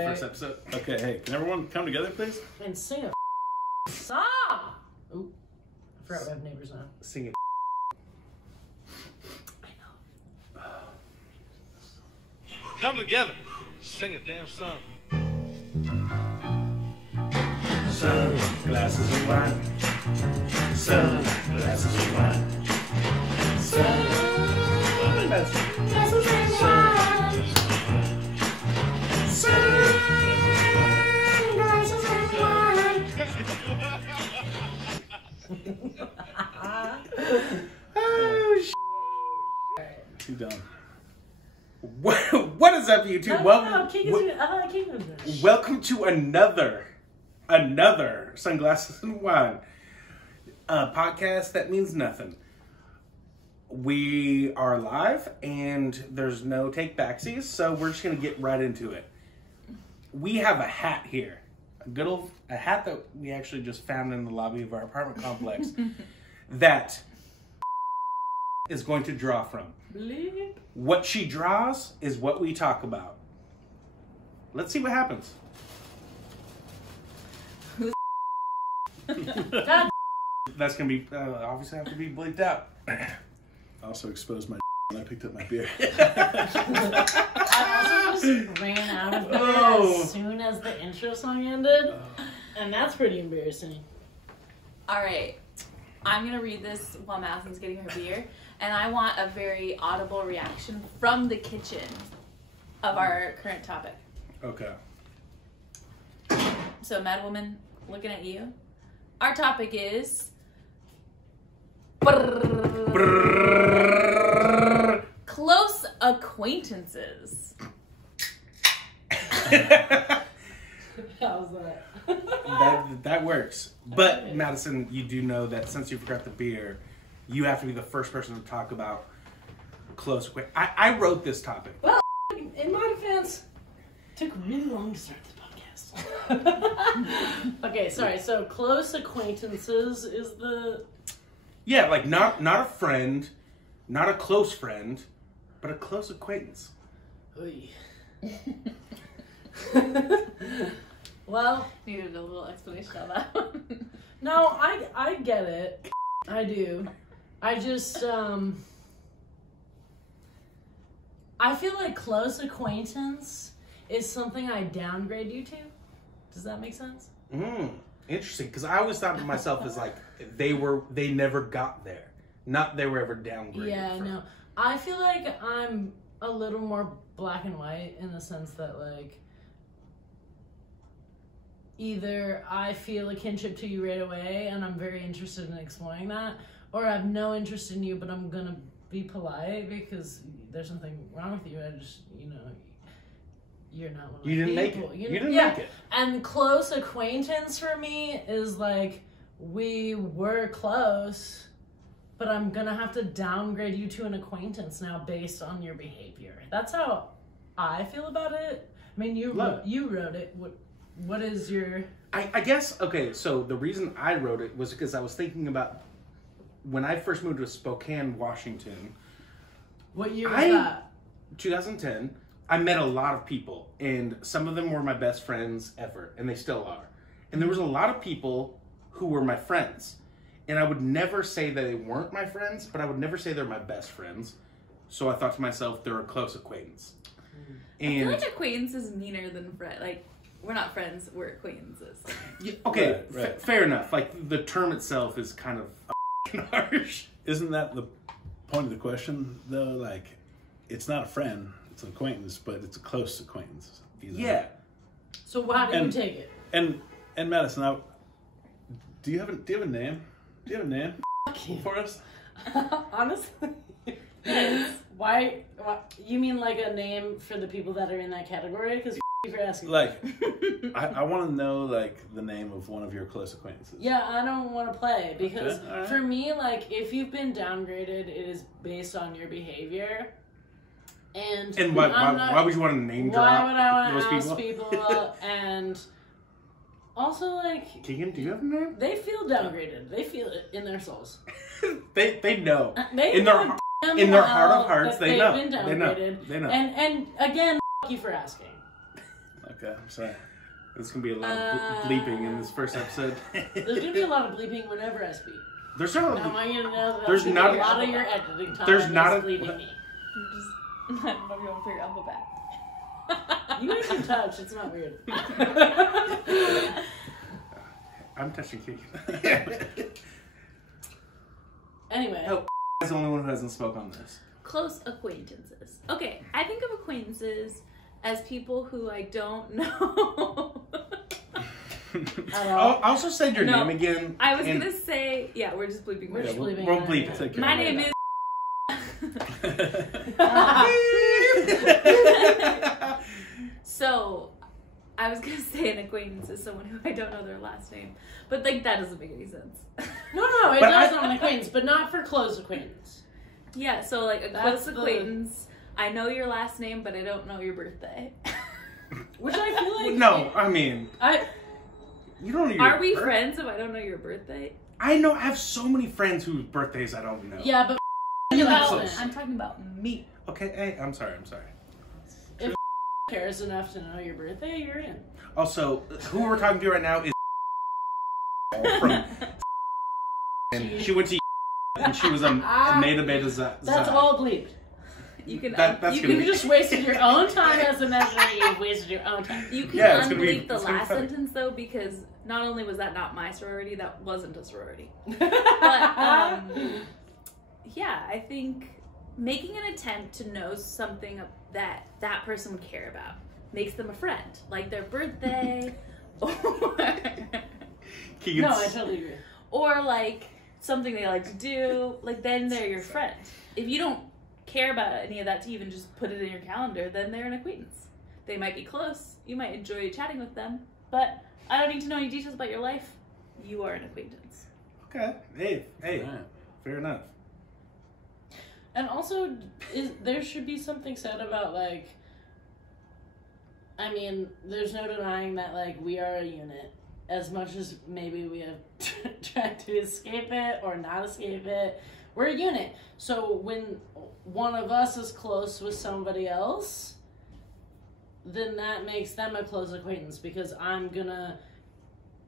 First episode. Okay, hey, can everyone come together, please? And sing a song. Ooh, I forgot we have neighbors now. Sing it. I know. Come together, sing a damn song. Sunglasses and wine. Sunglasses and wine. Sunglasses and wine. Sunglasses and wine. Oh, too dumb. What is up, YouTube? Welcome to another Sunglasses and Wine podcast that means nothing. We are live and there's no take backsies, so we're just gonna get right into it. We have a hat here, a hat that we actually just found in the lobby of our apartment complex that is going to draw from. Bleep. What she draws is what we talk about. Let's see what happens. That's gonna be obviously have to be bleeped out. I also exposed my when I picked up my beer. I also just ran out of beer as soon as the intro song ended, and that's pretty embarrassing. All right, I'm gonna read this while Madison's getting her beer, and I want a very audible reaction from the kitchen of our current topic. Okay. So, Madwoman, looking at you. Our topic is close acquaintances. How's that? That works. But Madison, you do know that since you forgot the beer, you have to be the first person to talk about close acquaintance. I wrote this topic. Well, in my defense, it took really long to start this podcast. Okay, sorry. So close acquaintances is the... Yeah, like not a friend, not a close friend, but a close acquaintance. Oy. Well, Needed a little explanation on that one. no, I get it. I do. I just, I feel like close acquaintance is something I downgrade you to. Does that make sense? Interesting, because I always thought of myself as like, they never got there. Not they were ever downgraded. Yeah, from. no. I feel like I'm a little more black and white in the sense that, like, either I feel a kinship to you right away and I'm very interested in exploring that, or I have no interest in you, but I'm gonna be polite because there's something wrong with you. I just, you're not one of You didn't make people. it. You didn't make it. And close acquaintance for me is like, we were close, but I'm gonna have to downgrade you to an acquaintance now based on your behavior. That's how I feel about it. I mean, you wrote it. What is your... I guess, okay, so the reason I wrote it was because I was thinking about when I first moved to Spokane, Washington. What year was that? 2010. I met a lot of people, and some of them were my best friends ever, and they still are. And there was a lot of people who were my friends. And I would never say that they weren't my friends, but I would never say they're my best friends. So I thought to myself, they're a close acquaintance. And I feel like acquaintance is meaner than friend. Like, we're not friends, we're acquaintances. Yeah, okay, Right. Fair enough. Like, the term itself is kind of harsh. Isn't that the point of the question, though? Like, it's not a friend, it's an acquaintance, but it's a close acquaintance. Yeah. So how do you take it? And Madison, do you have a name? Do you have a name for us? Honestly, why? You mean like a name for the people that are in that category? Because you for asking. Like, I want to know, like, the name of one of your close acquaintances. Yeah, I don't want to play because Okay, all right. for me, like, if you've been downgraded, it is based on your behavior. And why would you want to name drop Why would I want those to ask people? people? And also, like, Keegan, do you have a name? they feel downgraded. They feel it in their souls. They know. They In their in their heart of hearts, that they they've know. been They know. downgraded. They know. And again, you for asking. Okay, I'm sorry. There's gonna be a lot of bleeping in this first episode. There's gonna be a lot of bleeping whenever I speak. There's not. Now I want you to know that There's not a lot of your editing time. There's not is a- bleeping me. I don't know if you want to put your elbow back. You guys can touch. It's not weird. I'm touching Keegan. Anyway. Oh, is the only one who hasn't spoke on this. Close acquaintances. Okay, I think of acquaintances as people who I don't know. I'll also say your No, name again. I was gonna say, yeah, we're just bleeping. We're just bleeping. We'll bleep it. Take care My of name it. is. So, I was gonna say an acquaintance is someone who I don't know their last name, but like that doesn't make any sense. No, it But does on an acquaintance, but not for close acquaintance. Yeah, so like a That's close the- acquaintance. I know your last name, but I don't know your birthday. Which I feel like. No, I mean, I you don't know your Are we birth- friends if I don't know your birthday? I know. I have so many friends whose birthdays I don't know. yeah, but I'm talking about me. Okay. Hey, I'm sorry. if cares enough to know your birthday, you're in. Also, who we're talking to right now is from, and she went to and she was a Meta Beta That's all bleeped. You can That's you gonna can You just wasted your own time as a measure. You've wasted your own time. You can Yeah, it's gonna be- unbleep the it's gonna be last funny. sentence though, because not only was that not my sorority, that wasn't a sorority. But yeah, I think making an attempt to know something that that person would care about makes them a friend, like their birthday, or Keegan's, No, I totally agree. or like something they like to do. Like then they're your friend. If you don't care about any of that to even just put it in your calendar, then they're an acquaintance. They might be close. You might enjoy chatting with them, but I don't need to know any details about your life. You are an acquaintance. Okay. Hey, Alright. fair enough. And also, there should be something said about, like, I mean, there's no denying that, like, we are a unit. As much as maybe we have tried to escape it or not escape it, we're a unit. So when one of us is close with somebody else, then that makes them a close acquaintance, because I'm gonna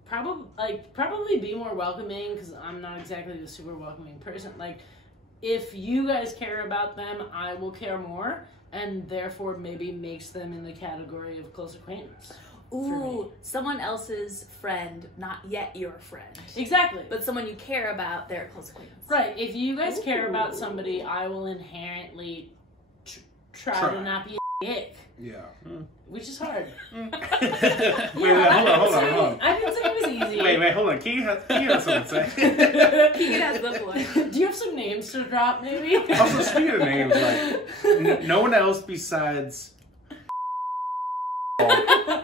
probably be more welcoming, because I'm not exactly a super welcoming person. Like, if you guys care about them, I will care more, and therefore maybe makes them in the category of close acquaintance. Ooh, someone else's friend, not yet your friend. Exactly. But someone you care about, they're a close acquaintance. Right, if you guys care about somebody, I will inherently try to not be a dick, Yeah. which is hard. Wait, hold on. I didn't say it was easy. Wait, hold on. Keegan has something to say. Keegan has the floor. Do you have some names to drop, maybe? Also, speaking of names, like, no one else besides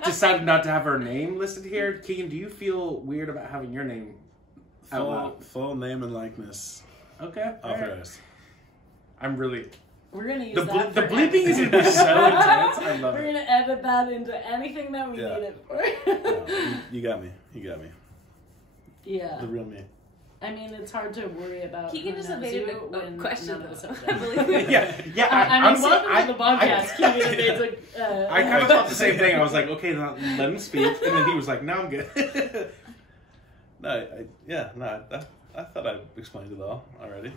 decided not to have her name listed here. Keegan, do you feel weird about having your name out loud? Full name and likeness Okay. all right. authorized. I'm really... We're gonna use The that. the for bleeping is everything. going to be so intense. I love We're it. gonna edit that into anything that we Yeah. need it for. No, you got me. You got me. Yeah. The real me. I mean, it's hard to worry about. Keegan who just knows evaded you a when question, none of us though. have I done. believe Yeah. I mean, honestly, welcome to the podcast. Keegan evades a. I kind of thought the same thing. I was like, okay, let him speak. And then he was like, no, I'm good. I thought I explained it all already.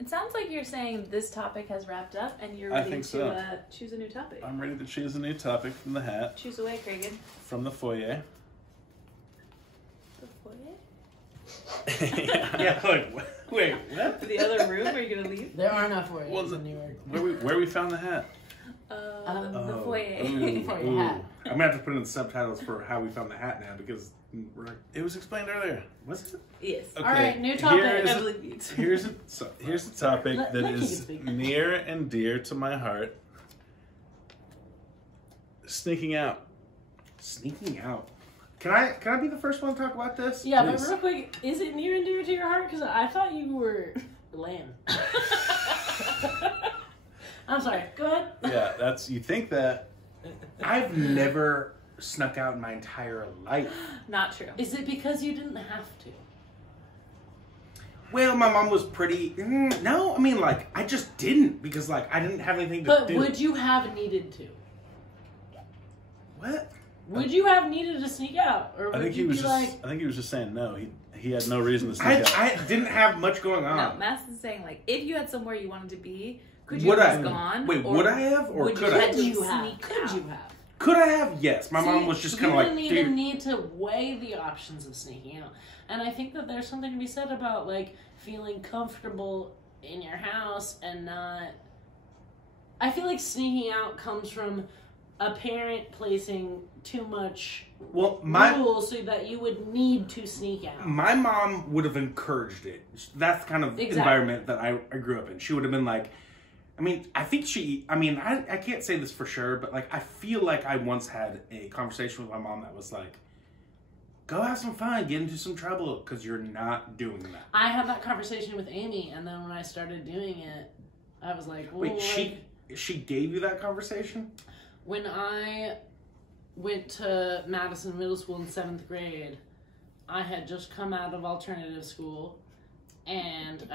It sounds like you're saying this topic has wrapped up and you're I ready think to so. choose a new topic. I'm ready to choose a new topic from the hat, Choose away, Kragan. from the foyer. The foyer? Yeah, like, wait, what? The other room? Are you gonna leave? There are enough words Was it- in New York. Where we found the hat? The Oh. foyer. Foyer hat. I'm gonna have to put in the subtitles for how we found the hat now because It was explained earlier. was it? Yes. Okay, All right, new topic. Here's I a, believe you. here's a topic Let that Keegan is speak. near and dear to my heart. Sneaking out. Sneaking out. Can I be the first one to talk about this? Yeah, Please. but real quick, is it near and dear to your heart? Because I thought you were lame. I'm sorry. Go ahead. Yeah, you think that. I've never snuck out in my entire life. Not true. Is it because you didn't have to? Well, my mom was pretty. No, I mean, like, I just didn't because, like, I didn't have anything to But do. would you have needed to? What? Would you have needed to sneak out, or would I think he you was be just. like, I think he was just saying no. He had no reason to sneak out. I didn't have much going No, on. Madison's saying, like, if you had somewhere you wanted to be, could you Would have I? just gone? Wait, would I have, or would could you I? have could you sneak have? Could out? you have? Could I have? Yes. My mom See, was just kind of like, you didn't even dude. need to weigh the options of sneaking out. And I think that there's something to be said about, like, feeling comfortable in your house and not... I feel like sneaking out comes from a parent placing too much Well, rules so that you would need to sneak out. my mom would have encouraged it. That's the kind of Exactly. environment that I grew up in. She would have been like, I mean, I think I can't say this for sure, but like, I feel like I once had a conversation with my mom that was like, go have some fun, get into some trouble, because you're not doing that. I had that conversation with Amy, and then when I started doing it, I was like, well, Wait, she gave you that conversation? when I went to Madison Middle School in 7th grade, I had just come out of alternative school, and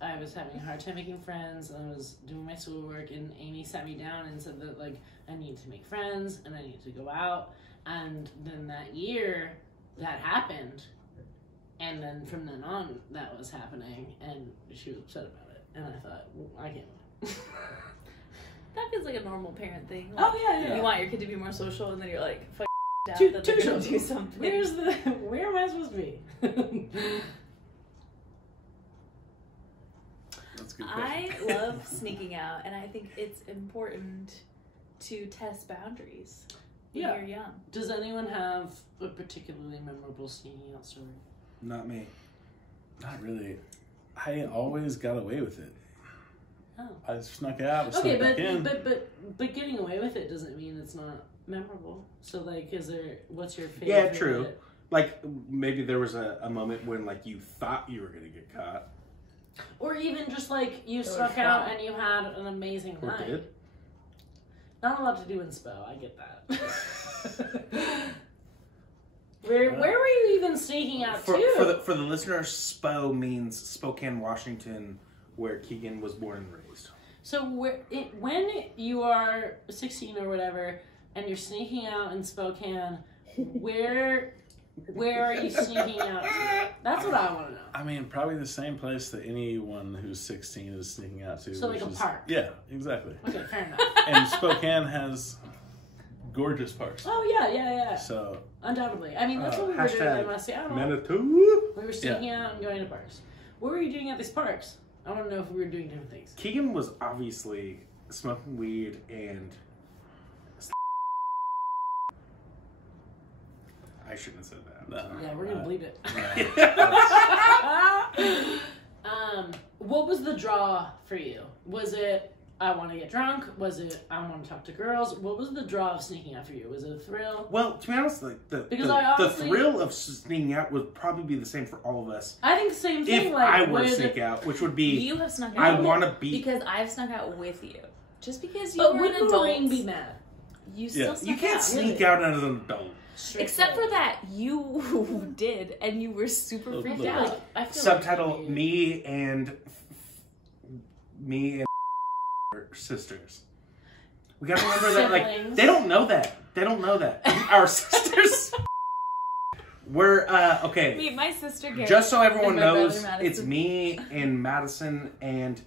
I was having a hard time making friends, and I was doing my schoolwork, and Amy sat me down and said that, like, I need to make friends, and I need to go out, and then that year, that happened, and then from then on, that was happening, and she was upset about it, and I thought, well, I can't win. That feels like a normal parent thing. Oh, yeah. You want your kid to be more social, and then you're like, fuck out Too that they're gonna social. do something. Where am I supposed to be? That's a good I question. love sneaking out, and I think it's important to test boundaries when Yeah. you're young. Does anyone have a particularly memorable sneaking out story? Not me. Not really. I always got away with it. Oh. I snuck out. Okay, Snuck back in. but getting away with it doesn't mean it's not memorable. So, like, what's your favorite? Yeah, true. Like, maybe there was a moment when, like, you thought you were going to get caught. Or even just, like, you was snuck out fun. and you had an amazing Or night. did. Not a lot to do in SPO, I get that. Where were you even sneaking out to? For the listeners, SPO means Spokane, Washington, where Keegan was born and raised. So when you are 16 or whatever, and you're sneaking out in Spokane, where are you sneaking out to? That's what I want to know. I mean, probably the same place that anyone who's 16 is sneaking out to. So, like which a is, park. Yeah, exactly. Okay, fair enough. And Spokane has gorgeous parks. Oh yeah. So Undoubtedly. I mean, that's what we were doing in Hashtag Seattle. Manitou. We were sneaking out and going to parks. What were you doing at these parks? I want to know if we were doing different things. Keegan was obviously smoking weed and... I shouldn't have said that. No. Yeah, we're gonna bleep it. Yeah. What was the draw for you? Was it I want to get drunk? Was it I want to talk to girls? What was the draw of sneaking out for you? Was it a thrill? Well, to be honest, like Because the I honestly- thrill of sneaking out would probably be the same for all of us. I think the same thing. If like, I were to with- sneak out, which would be, You have snuck I out. want to be. Because I've snuck out with you. Just because you But were wouldn't an adult, Lorraine be mad? you still Yeah. snuck You can't out. sneak out as an adult. Except for that, you did, and you were super Look, freaked look. out. I feel Subtitle: like me and sisters. We gotta remember that. Like, Siblings. they don't know that. They don't know that. Our sisters. We're okay. Meet my sister, Gary. Just so everyone and my brother, knows, Madison. it's me and Madison and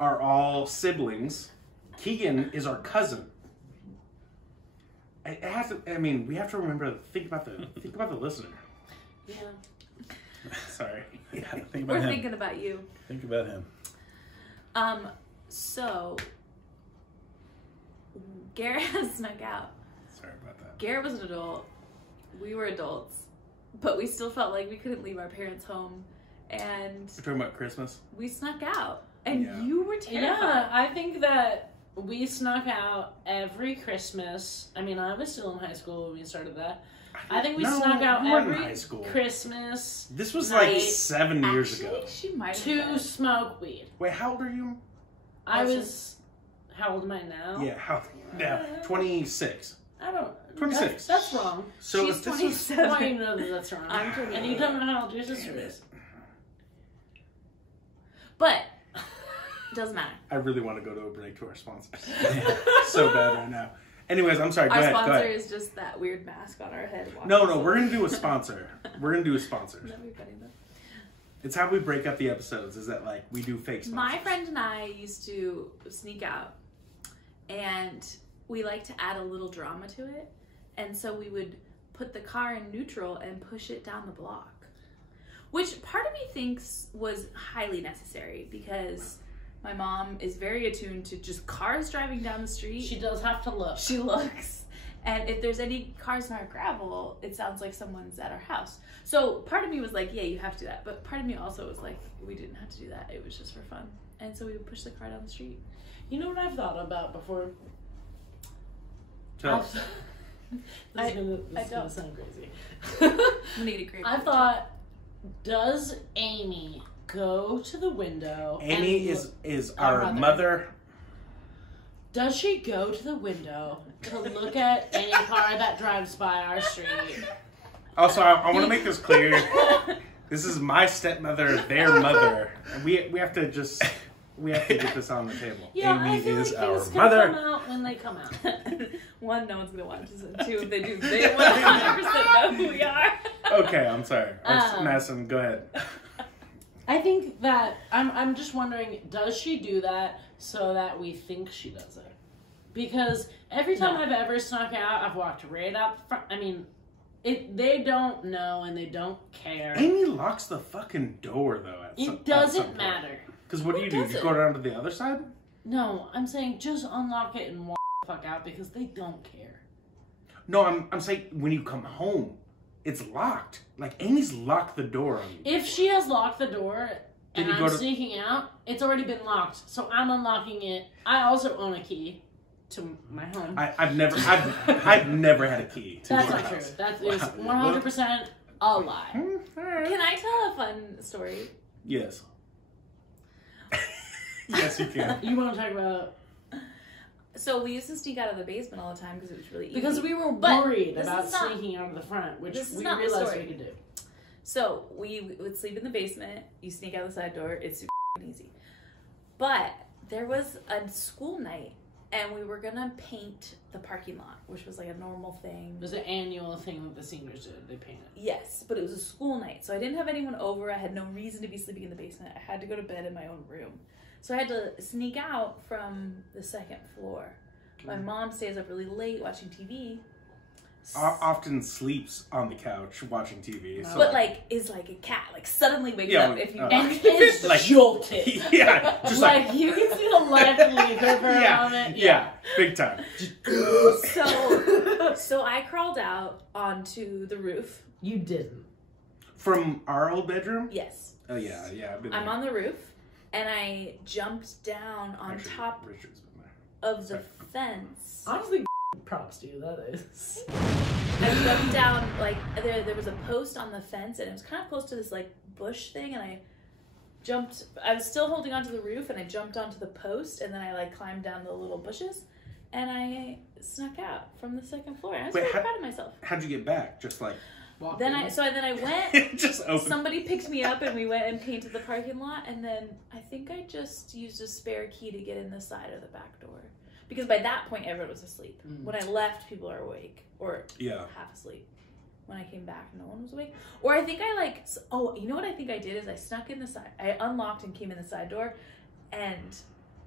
are all siblings. Keegan is our cousin. It has to, I mean, we have to remember. Think about the listener. Yeah. Sorry. Yeah, think about We're him. thinking about you. Think about him. So Garrett has snuck out. Sorry about that. Garrett was an adult. We were adults, but we still felt like we couldn't leave our parents' home, and We're talking about Christmas. we snuck out. And Yeah. you were terrified. Yeah, I think that we snuck out every Christmas. I mean, I was still in high school when we started that. I think we No, snuck out you weren't in every high school. Christmas This was Night. like 7 years Actually, ago. she might have to been. smoke weed. Wait, how old are you? I Also- was, how old am I now? Yeah, yeah, 26. I don't. 26. That's wrong. So She's if this was 27. Why do you know that that's wrong? I'm 28. And you don't know how old your sister is. But doesn't matter. I really want to go to a break to our sponsors. So bad right now. Anyways, I'm sorry. Go Our ahead. sponsor is just that weird mask on our head. No, we're gonna do a sponsor. We're gonna do a sponsor. That'd be funny though. It's how we break up the episodes. Is that like we do fake sponsors? My friend and I used to sneak out, and we like to add a little drama to it, and so we would put the car in neutral and push it down the block, which part of me thinks was highly necessary because my mom is very attuned to just cars driving down the street. She does have to look. She looks. And if there's any cars in our gravel, it sounds like someone's at our house. So part of me was like, yeah, you have to do that. But part of me also was like, we didn't have to do that. It was just for fun. And so we would push the car down the street. You know what I've thought about before? Tell us. This is gonna sound crazy. We need a great I thought, does Amy go to the window? Amy and is our mother. Does she go to the window to look at any car that drives by our street? Also, I want to make this clear. This is my stepmother, their mother. And we have to get this on the table. Yeah, Amy I feel is like our things mother. Come out when they come out. One, no one's gonna watch this. And two, if they do, they 100% know who we are. Okay, I'm sorry. Madison, go ahead. I think that I'm just wondering, does she do that so that we think she does it? Because every time I've ever snuck out, I've walked right out the front. I mean, they don't know and they don't care. Amy locks the fucking door though. It doesn't matter. Because what do you do? Just go down to the other side? No, I'm saying just unlock it and walk the fuck out because they don't care. No, I'm saying when you come home, it's locked. Like Amy's locked the door on you. If she has locked the door and you I'm sneaking out, it's already been locked. So I'm unlocking it. I also own a key to my home. I've never had a key. That's not true. That is 100% a lie. Can I tell a fun story? Yes. Yes, you can. You want to talk about... So we used to sneak out of the basement all the time because it was really easy. Because we were worried about sneaking out of the front, which we realized we could do. So we would sleep in the basement. You sneak out the side door. It's super easy. But there was a school night, and we were going to paint the parking lot, which was like a normal thing. It was an annual thing that the seniors did. They painted. Yes, but it was a school night. So I didn't have anyone over. I had no reason to be sleeping in the basement. I had to go to bed in my own room. So I had to sneak out from the second floor. My mom stays up really late watching TV. Often sleeps on the couch watching TV. So But like is like a cat. Like suddenly wakes up if you and is like, jolted. Yeah, just like you can see the life leave for a moment. Yeah, big time. So I crawled out onto the roof. You didn't. From our old bedroom? Yes. Oh yeah. I'm on the roof. And I jumped down on top of the fence. Honestly, props to you, that is. I jumped down, like, there was a post on the fence, and it was kind of close to this, like, bush thing, and I was still holding onto the roof, and I jumped onto the post, and then I, like, climbed down the little bushes, and I snuck out from the second floor. I was really proud of myself. How'd you get back? Just, like... Then I went. Just open. Somebody picked me up and we went and painted the parking lot. And then I think I just used a spare key to get in the side of the back door, because by that point everyone was asleep. When I left, people are awake or half asleep. When I came back, no one was awake. Or I think you know what I think I did is I snuck in the side. I unlocked and came in the side door, and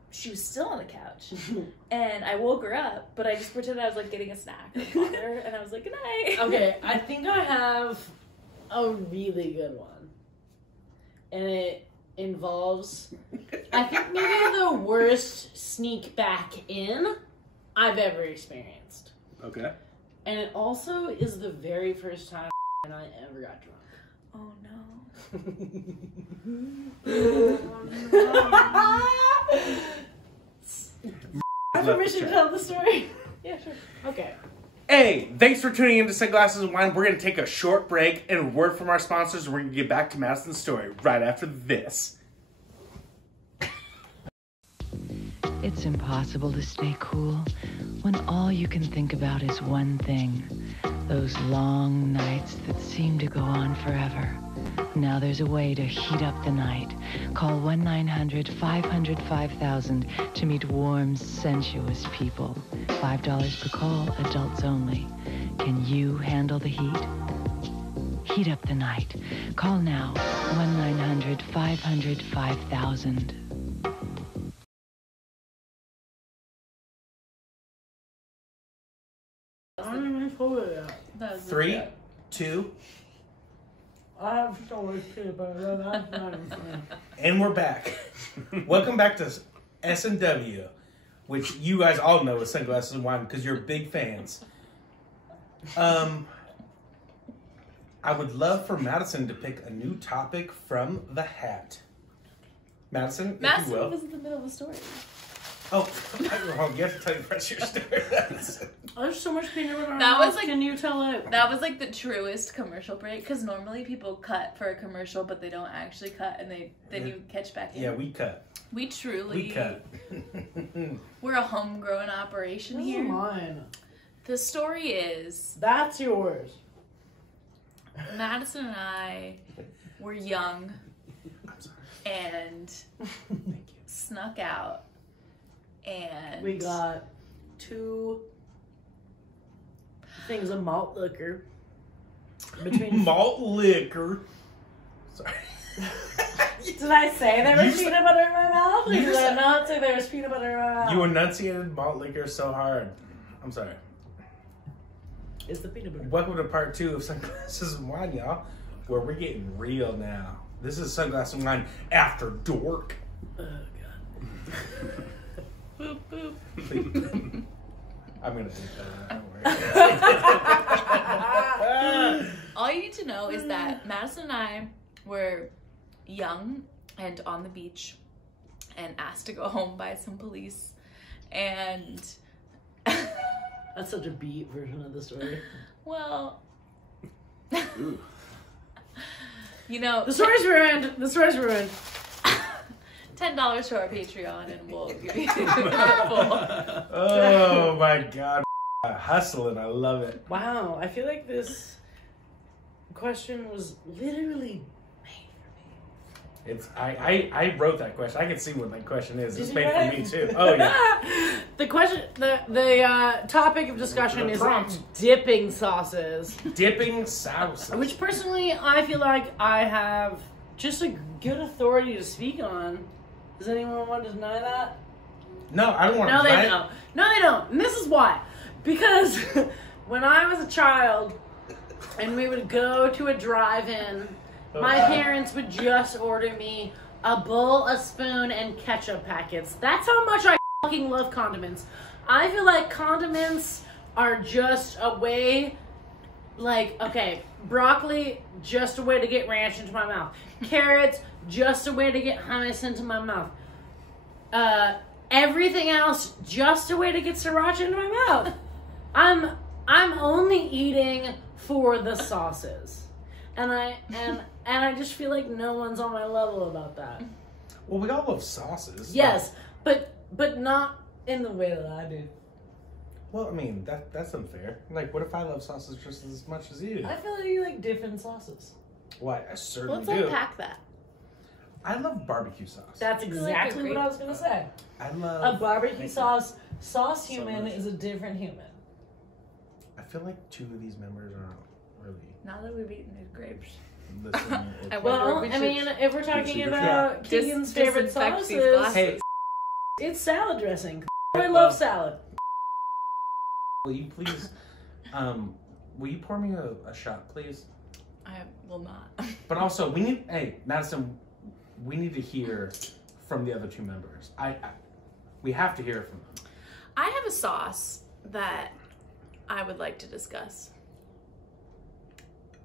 she was still on the couch. And I woke her up, but I just pretended I was like getting a snack or water, and I was like, good night. Okay, I think I have a really good one. And it involves, I think maybe the worst sneak back in I've ever experienced. Okay. And it also is the very first time I ever got drunk. Oh no. I have permission to tell the story? Yeah, sure. Okay. Hey, thanks for tuning in to Sunglasses and Wine. We're going to take a short break and a word from our sponsors, and we're going to get back to Madison's story right after this. It's impossible to stay cool when all you can think about is one thing. Those long nights that seem to go on forever. Now there's a way to heat up the night. Call 1-900-500-5000 to meet warm, sensuous people $5 per call, adults only. Can you handle the heat? Heat up the night. Call now. 1-900-500-5000. I don't even pull it out. That was 3, 2, I have so much peanut butter. That's not even funny. and we're back. Welcome back to S&W, which you guys all know as Sunglasses and Wine because you're big fans. I would love for Madison to pick a new topic from the hat. Madison, if you Madison will. was in the middle of the story. Oh, you have to tell the rest of your story. There's so much peanut butter. That was like- Can you tell it? That was like the truest commercial break, because normally people cut for a commercial, but they don't actually cut, and then you catch back in. Yeah, we cut. We truly, We cut. we're a homegrown operation This is here. mine. The story is That's yours. Madison and I were young and snuck out, and We got 2 things of malt liquor between. Malt liquor. Sorry. Did I say there was You peanut butter in my mouth? Or you did I said- not say there was peanut butter in my mouth? You enunciated malt liquor so hard. I'm sorry. It's the peanut butter. Welcome to part 2 of Sunglasses and Wine, y'all, where we're getting real now. This is Sunglasses and Wine After Dork. Oh god. boop boop. I'm gonna take that. Don't worry. All you need to know is that Madison and I were young and on the beach and asked to go home by some police, and That's such a beat version of the story. well, Ooh. you know, The story's ruined. The story's ruined. $10 to our Patreon and we'll give you full. Oh my god. Hustling, I love it. Wow, I feel like this question was literally made for me. It's I wrote that question. I can see what that question is. It's Did made you for write me it? too. Oh yeah. The question, the topic of discussion The is prompt. dipping sauces, Dipping sauces. which personally I feel like I have just a good authority to speak on. Does anyone want to deny that? No, I don't want No, to. they don't. No, they don't. And this is why. Because when I was a child and we would go to a drive-in, my parents would just order me a bowl, a spoon, and ketchup packets. That's how much I fucking love condiments. I feel like condiments are just a way, like, okay, broccoli, just a way to get ranch into my mouth. Carrots, just a way to get hummus into my mouth. Everything else, just a way to get sriracha into my mouth. I'm only eating for the sauces. And I just feel like no one's on my level about that. Well, we all love sauces. Yes, but not in the way that I do. Well, I mean, that's unfair. Like, what if I love sauces just as much as you? I feel like you like different sauces. Well, I certainly Let's do. unpack that. I love barbecue sauce. That's exactly what I was gonna say. I A love. barbecue sauce So human much. is a different human. I feel like 2 of these members aren't really Now that we've eaten these grapes. listening. I Well, wonder if we I should mean, if we're talking secret. about Keegan's favorite disinfect these sauces, glasses. Hey, it's salad dressing. I love salad. will you please, will you pour me a shot, please? I will not. But also, Madison, we need to hear from the other 2 members. We have to hear from them. I have a sauce that I would like to discuss.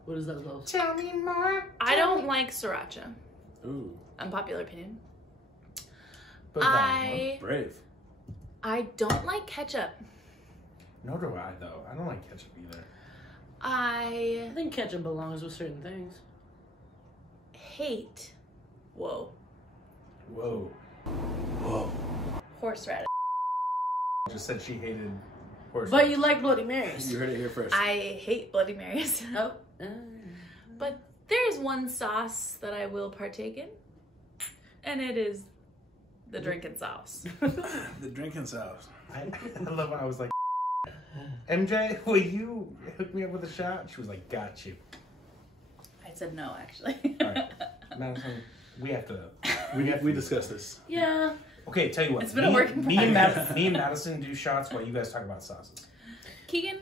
What is that sauce? Tell me more. I don't like sriracha. Ooh. Unpopular opinion. But Brave. I don't like ketchup. nor do I, though. I don't like ketchup either. I think ketchup belongs with certain things. hate, whoa, Whoa. horseradish. Just said she hated horse. But you like Bloody Marys. You heard it here first. I hate Bloody Marys. Oh. But there is one sauce that I will partake in, and it is the drinking sauce. The drinking sauce. I love how I was like, MJ, will you hook me up with a shot? She was like, got you. I said no, actually. All right. Madison, we have to... We discussed this. Yeah. Okay, tell you what. It's been a work in progress. Me and Madison do shots while you guys talk about sauces. Keegan,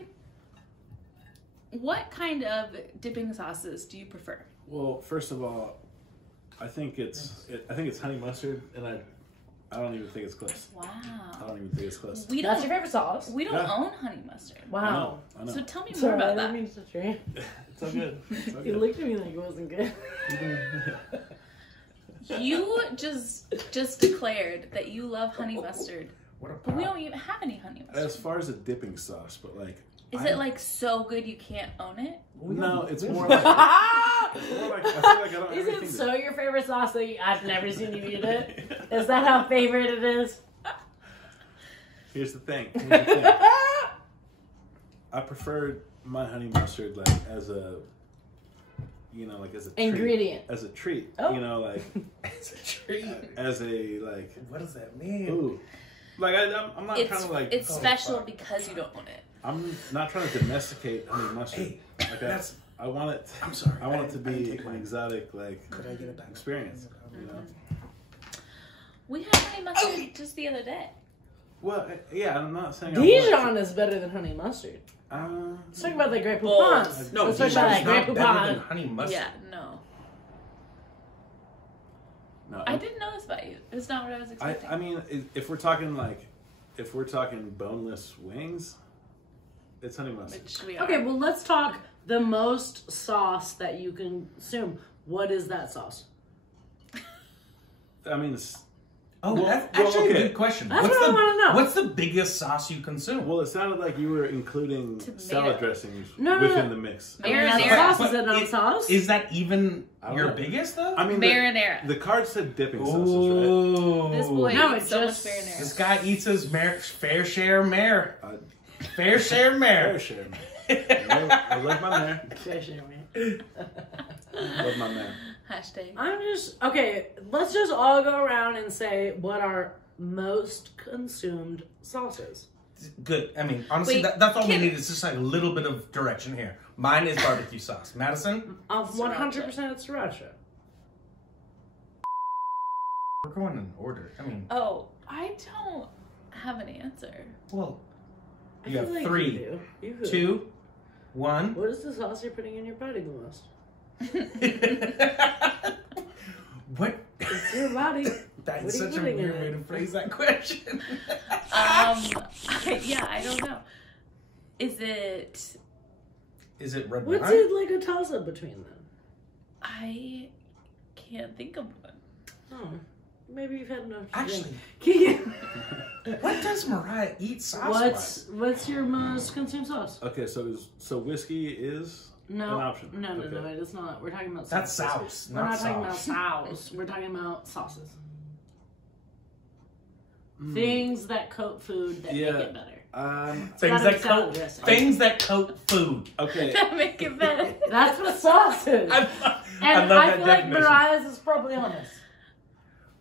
what kind of dipping sauces do you prefer? Well, first of all, I think it's honey mustard, and I don't even think it's close. Wow. I don't even think it's close. We That's don't, your favorite sauce? we don't Yeah. own honey mustard. Wow. I know. So tell me more Sorry, about I that. didn't mean to touch your hand. It's all good. It's all You good. looked at me like it wasn't good. You just declared that you love honey mustard, What a but we pop. don't even have any honey mustard. As far as a dipping sauce, but like, Is it like so good you can't own it? no, it's more like, I feel like I don't have Is anything it to- so your favorite sauce that I've never seen you eat it? Is that how favorite it is? Here's the thing. I prefer my honey mustard like as a, like as a treat. Ingredient. As a treat. Oh. Like It's a treat. as a like. What does that mean? Ooh. Like I'm not trying to like. It's special fuck. because you don't own it. I'm not trying to domesticate honey mustard. Hey, Like that's- I want it. I'm sorry. I want it to I didn't be take an mine. exotic like Could I get it back? experience. You know. We had honey mustard just the other day. Well, yeah, I'm not saying. I want it Dijon is better than honey mustard. to- Let's talk about the Grey Both. Poupons. No, Let's talk Dijon about is that not Grey better than Poupon. honey mustard. Yeah, no. No, I didn't know this about you. It's not what I was expecting. I mean, if we're talking boneless wings, it's honey mustard. Which we are. Okay, well, let's talk the most sauce that you consume. What is that sauce? I mean, it's, Oh, Well- that's well, actually okay. a good question. That's what I wanna know. What's the biggest sauce you consume? well, it sounded like you were including Tomato. salad dressings No, within no. the mix. Marinara. Sauce is it not sauce? Is that even I don't your know. biggest though? I mean, Marinara. The card said dipping sauces, Ooh. This boy No, eats it's so just- much marinara. This guy eats his fair share mare. right? Fair share Fair mare. share, man. I love my man. Love my man. Hashtag. Okay, let's just all go around and say what our most consumed sauce is. Good. I mean, honestly, Wait, that's all we can- need is just like a little bit of direction here. Mine is barbecue sauce. Madison, 100% sriracha. we're going in order. I mean, Oh, I don't have an answer. well, I you feel have like 3, You do. You do. 2, 1. What is the sauce you're putting in your body the most? What? It's your body. That's What are you such a putting in weird way it? to phrase that question. Yeah, I don't know. Is it? Is it red What's wine? it like a toss up between them? I can't think of one. Oh, maybe you've had enough. to Actually, drink. what does Mariah eat sauce? What's your most consumed sauce? Okay, so whiskey is No, an option. no, Okay. it is not. We're talking about That's sauces. sauce, We're not not talking about sauce. sauce. We're talking about sauces. Mm. Things that coat food that Yeah. make it better. Things Gotta that be salad coat dressing. things that coat food. Okay. That make it better. That's what sauce is. I And love I that feel like definition. Mariah's is probably honest.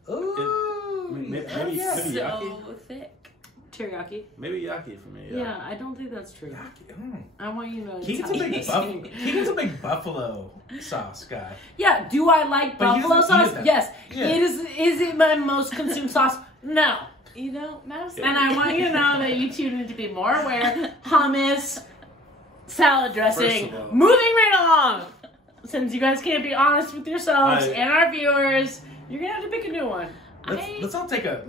Ooh, maybe oh, yeah. maybe So yaki. thick. Teriyaki. Maybe yaki for me. Yeah, I don't think that's true. Mm. I want you to know. Keegan's a big buffalo sauce guy. Yeah, do I like But he buffalo doesn't eat sauce? that. Yes. Yeah. Is it my most consumed sauce? No. You know, Madison. And I want you to know that you two need to be more aware. Hummus, salad dressing, First of all- moving right along. Since you guys can't be honest with yourselves and our viewers, you're gonna have to pick a new one. Let's all take a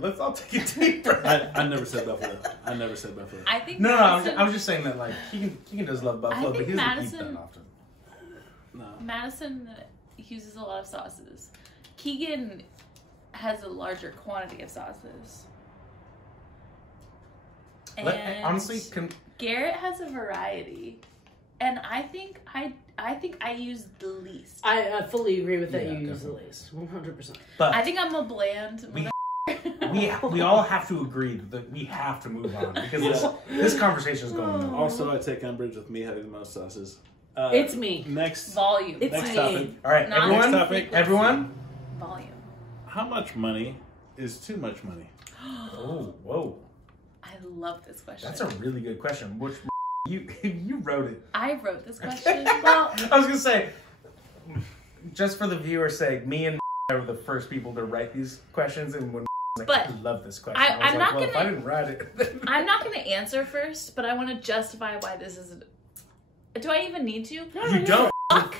deep breath. I never said buffalo. I never said buffalo. I think No, Madison, I was just saying that like Keegan does love buffalo, I but he think doesn't eat Madison- that often. No. Madison uses a lot of sauces. Keegan has a larger quantity of sauces. And Honestly, Garrett has a variety, and I think I use the least. I fully agree with that. Yeah, You use the definitely. least, 100%. but I think I'm a bland. we all have to agree that we have to move on because this conversation is going on. Also, I take umbrage with me having the most sauces. It's me. Next. Volume. It's Next me. topic. All right, Not everyone, frequency. everyone. Volume. How much money is too much money? Oh, whoa, I love this question. that's a really good question. Which You wrote it. I wrote this question. Well, I was gonna say, just for the viewer's sake, me and were the first people to write these questions, and when like, But I love this question. I'm I was like, not well, if I gonna- didn't write it, I'm not going to answer first, but I want to justify why this is. Do I even need to? you don't.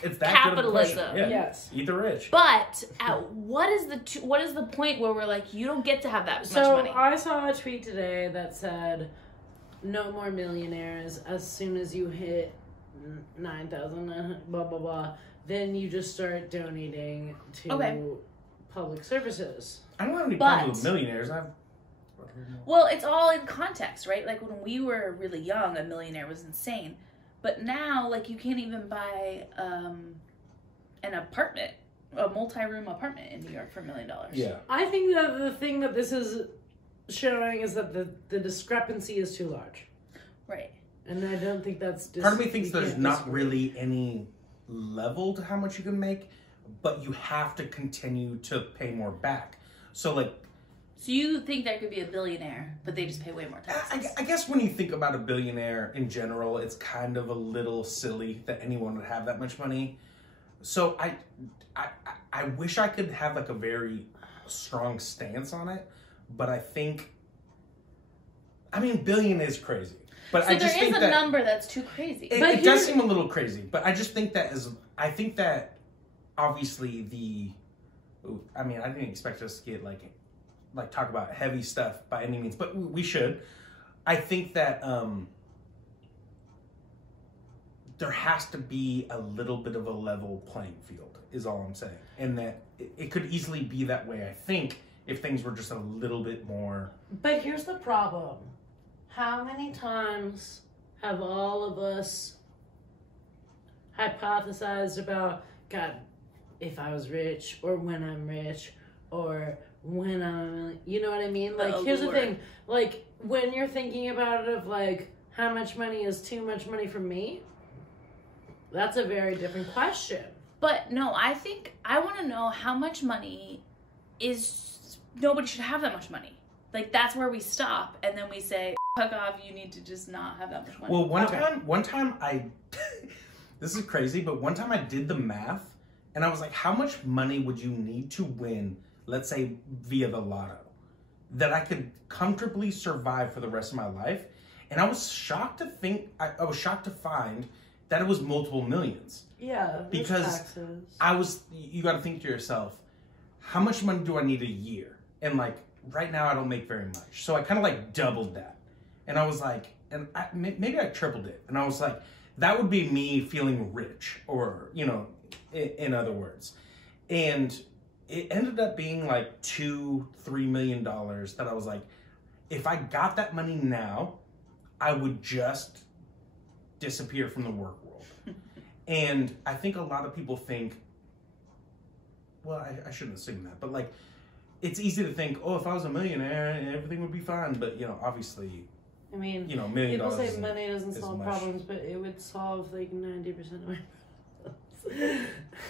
It's that good of a question. Capitalism. Yeah. Yes. Eat the rich. But what is the point where we're like, you don't get to have that much So money? I saw a tweet today that said, "No more millionaires. As soon as you hit 9,000, blah blah blah, then you just start donating to Okay. public services." I don't have any But- problems with millionaires. Well, it's all in context, right? Like when we were really young, a millionaire was insane. But now, like, you can't even buy an apartment, a multi-room apartment in New York for $1 million. Yeah. I think that the thing that this is showing is that the discrepancy is too large, Right. and I don't think that's. Part of me thinks you there's can't not disagree. really any level to how much you can make, but you have to continue to pay more back. So, like, So you think there could be a billionaire, but they just pay way more taxes? I guess when you think about a billionaire in general, it's kind of a little silly that anyone would have that much money. So I wish I could have like a very strong stance on it, but I think, I mean, billion is crazy. But So I just there think is a that number that's too crazy. it does seem a little crazy. But I just think that I think that obviously I mean, I didn't expect us to get like talk about heavy stuff by any means, but we should. I think that there has to be a little bit of a level playing field, is all I'm saying. And that it could easily be that way, I think, if things were just a little bit more... But here's the problem. How many times have all of us hypothesized about, God, if I was rich, or when I'm rich, or when I'm, you know what I mean? Like, here's the thing. Like, when you're thinking about it of, like, how much money is too much money for me? That's a very different question. But no, I think I want to know how much money is. Nobody should have that much money. Like that's where we stop, and then we say, "Fuck off! You need to just not have that much money." Well, one time I, this is crazy, but one time I did the math, and I was like, how much money would you need to win, let's say via the lotto, that I could comfortably survive for the rest of my life? And I was shocked to think, I was shocked to find that it was multiple millions. Yeah, Because you got to think to yourself, how much money do I need a year? And like, right now I don't make very much. So I kind of like doubled that. And I was like, maybe I tripled it. And I was like, that would be me feeling rich, or, you know, in other words. And it ended up being like $2-3 million that I was like, if I got that money now, I would just disappear from the work world. And I think a lot of people think, well, I shouldn't assume that, but like, it's easy to think, oh, if I was a millionaire, everything would be fine. But, you know, obviously, I mean, you know, $1 million people say isn't money doesn't as solve much. problems, but it would solve like 90% of my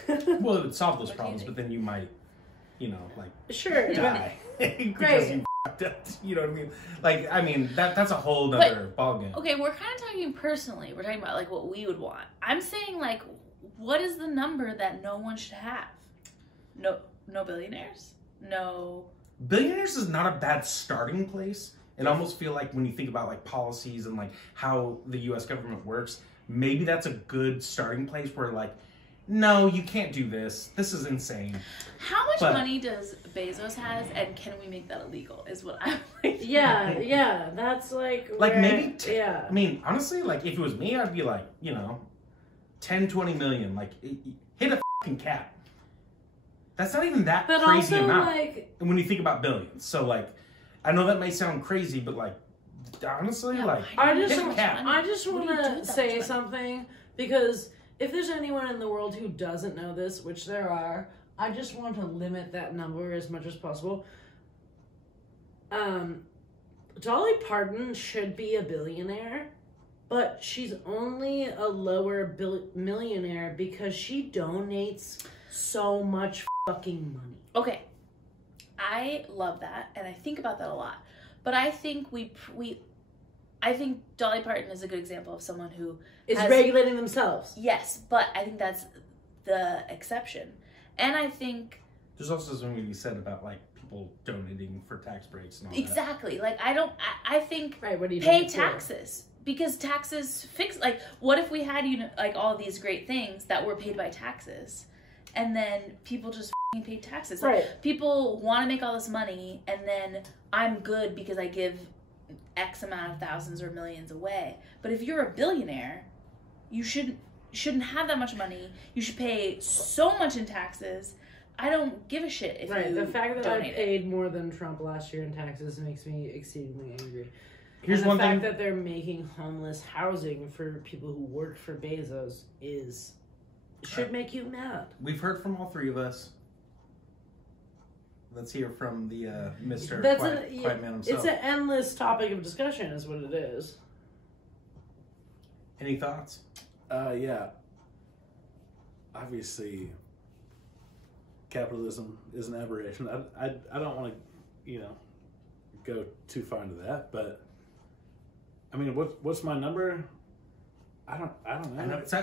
problems. Well, it would solve those What do you problems, think? but then you might, you know, like, Sure, die. Because Great. you f***ed up. You know what I mean? Like, I mean, that's a whole other ballgame. Okay, we're kind of talking personally. We're talking about like what we would want. I'm saying like, what is the number that no one should have? No billionaires. No. Billionaires is not a bad starting place. And I almost feel like when you think about like policies and like how the U.S. government works, maybe that's a good starting place where like, no, you can't do this. This is insane. How much But- money does Bezos has, and can we make that illegal? Is what I'm like. yeah, that's like Like where- maybe, yeah. I mean, honestly, like if it was me, I'd be like, you know, 10-20 million. Like hit a fucking cap. That's not even that But crazy also amount. like And when you think about billions. So like, I know that may sound crazy, but like, honestly, Yeah, like, I hit just a cap. I just What want do you do to with that say much money? something, because if there's anyone in the world who doesn't know this, which there are, I just want to limit that number as much as possible. Dolly Parton should be a billionaire, but she's only a lower millionaire because she donates so much fucking money. Okay, I love that, and I think about that a lot. But I think I think Dolly Parton is a good example of someone who Is has, regulating themselves. Yes, but I think that's the exception. And I think There's also something to be said about like people donating for tax breaks and all exactly. Like I think Right, what do you pay do for? taxes because taxes fix. Like, what if we had like all these great things that were paid by taxes, and then people just f***ing paid taxes. Like, Right. people want to make all this money, and then I'm good because I give X amount of thousands or millions away. But if you're a billionaire, you shouldn't have that much money. You should pay so much in taxes. I don't give a shit if Right, you the fact that I donate it. paid more than Trump last year in taxes makes me exceedingly angry. Here's and the one fact thing. that they're making homeless housing for people who work for Bezos should make you mad. We've heard from all three of us. Let's hear from the Mr. That's Quiet Man himself. It's an endless topic of discussion, is what it is. Any thoughts? Yeah. Obviously, capitalism is an aberration. I don't want to, go too far into that, but I mean, what's my number? I don't know. I know that's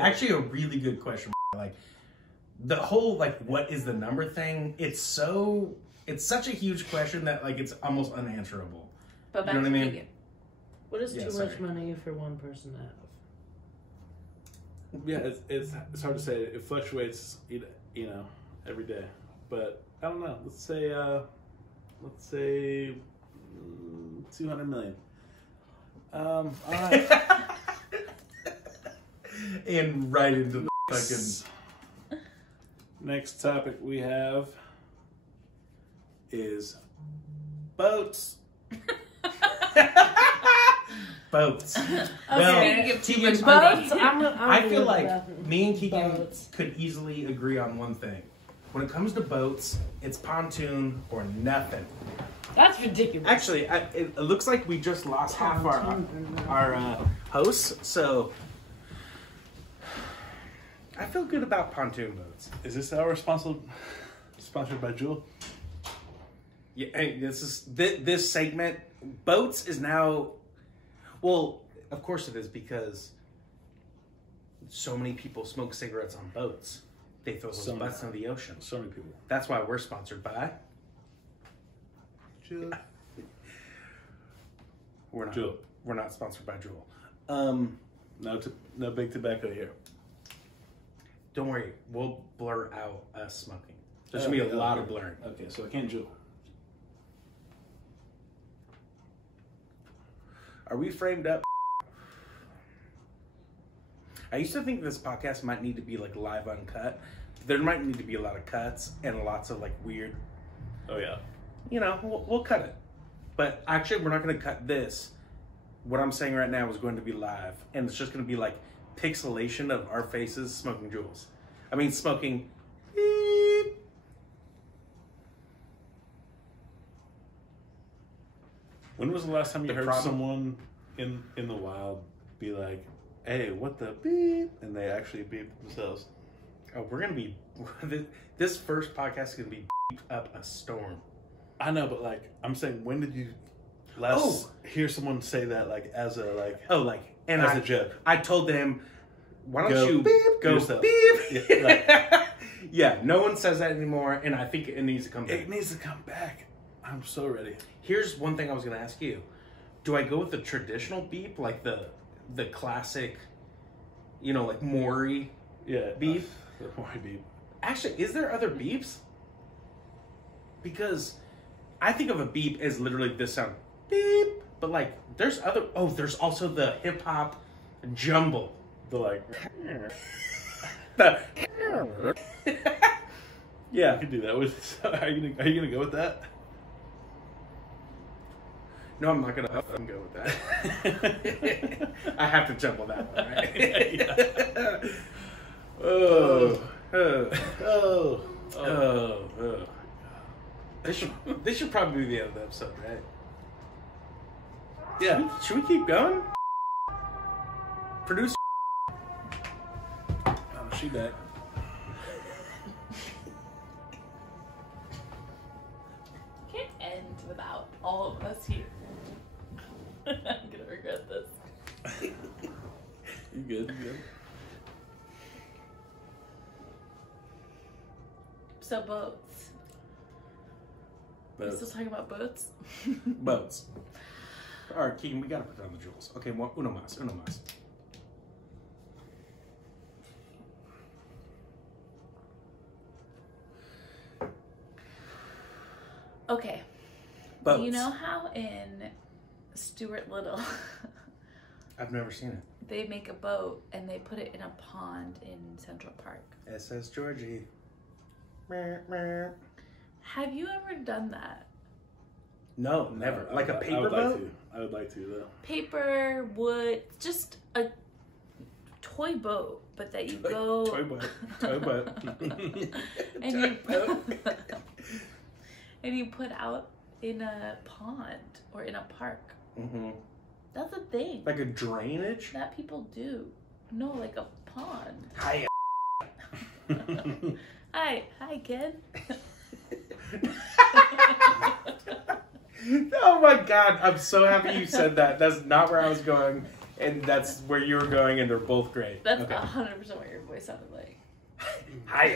actually a really good question. Like the whole what is the number thing? It's such a huge question that it's almost unanswerable. But back You know to what I mean? vegan. What is Yeah, too sorry. much money for one person to have? Yeah, it's hard to say. It fluctuates, every day. But I don't know. Let's say 200 million. All right. And right into the fucking. Next topic we have is boats. Boats. Speaking of too Keegan, much money. Boats? I feel like definitely me and Keegan boats. could easily agree on one thing. When it comes to boats, it's pontoon or nothing. That's ridiculous. Actually, it looks like we just lost half our hosts, so I feel good about pontoon boats. Is this our sponsored by Jewel? Yeah, and this segment. Boats is now, well, of course it is because so many people smoke cigarettes on boats. They throw those butts into the ocean. So many people. That's why we're sponsored by. Jewel. We're not. Jewel. We're not sponsored by Jewel. No big tobacco here. Don't worry, we'll blur out us smoking. There's gonna be a lot of blurring. Okay, so I can't Jewel. Are we framed up? I used to think this podcast might need to be live uncut. There might need to be a lot of cuts and lots of weird. Oh yeah. We'll cut it. But actually, we're not going to cut this. What I'm saying right now is going to be live, and it's just going to be pixelation of our faces smoking jewels. I mean, smoking. Beep. When was the last time you The heard problem- someone in the wild be like, "Hey, what the beep?" and they actually beep themselves? Oh, we're going to be. This first podcast is going to be beeped up a storm. I know, but I'm saying, when did you last hear someone say that as a And as a joke? I told them, why don't Go you beep go yourself. beep? Yeah, Yeah, no one says that anymore, and I think it needs to come back. It needs to come back. I'm so ready. Here's one thing I was going to ask you. Do I go with the traditional beep, the classic, Maury beep? The Maury beep. Actually, is there other beeps? Because I think of a beep as literally this sound. Beep. But there's other, there's also the hip hop jumble. The The yeah, I could do that. Are you gonna go with that? No, I'm not going to go with that. I have to jumble that one, right? Oh. This should probably be the end of the episode, right? Yeah. Should we keep going? Producer. Oh, she back. Can't end without all of us here. I'm gonna You good? You good? So boats. We're still talking about boats? Boats. All right, Keegan, we gotta put down the jewels. Okay, uno más, uno más. Okay. Boats. You know how in Stuart Little I've never seen it. they make a boat and they put it in a pond in Central Park? SS Georgie. Have you ever done that? No, never. Like a paper I would boat? like to. I would like to, though. Paper, wood, just a toy boat, but that you go Toy boat. Toy boat. and you and you put out in a pond or in a park. Mm-hmm. That's a thing Like a drainage? that people do. No, like a pond. Hi. Hi, kid. Oh my god, I'm so happy you said that. That's not where I was going, and that's where you were going, and they're both great. That's okay. 100% what your voice sounded like. Hi.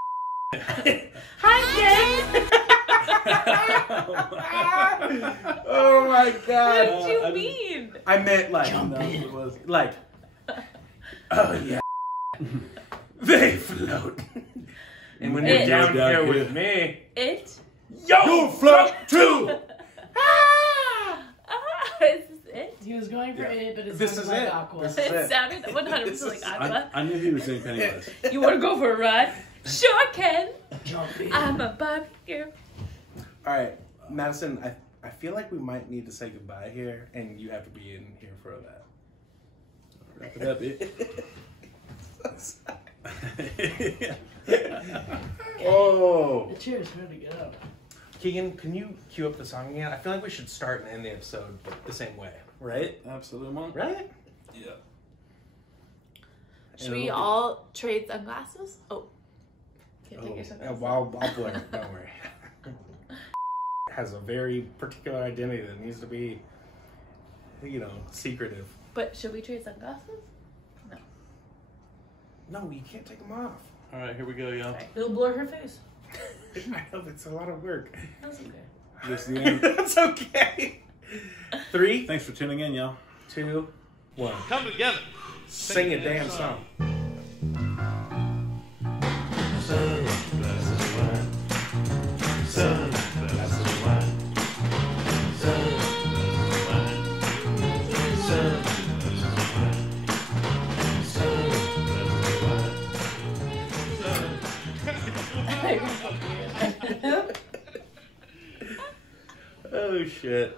Hi, kid. Oh my god. What did you mean? I meant like, It was. like, oh yeah. They float. And when you're It. down Down here here. with me, It. you float too. Is this it? He was going for it, but it This sounded is like it. Aqua. This is It it. sounded 100% like Aqua. I knew he was saying Pennywise. You want to go for a ride? Sure, Ken. Jumpy. I'm a barbecue. All right, Madison, I feel like we might need to say goodbye here, and you have to be in here for that. Wrap it up, Oh. The chair's ready to go. Keegan, can you cue up the song again? I feel like we should start and end the episode the same way, right? Absolutely. Right? Yeah. Should we all trade sunglasses? Oh. Can't take your Yeah, sunglasses. well, I'll blur it. Don't worry. Has a very particular identity that needs to be, secretive. But should we trade sunglasses? No. No, you can't take them off. All right, here we go, y'all. Sorry. It'll blur her face. I know it's a lot of work. That's okay. This is the end. That's okay. 3, Thanks for tuning in, y'all. 2, 1. Come together. Sing a damn song. Sunglasses wine. Sunglasses wine. Sunglasses wine. Sunglasses wine. Sunglasses wine. Oh shit.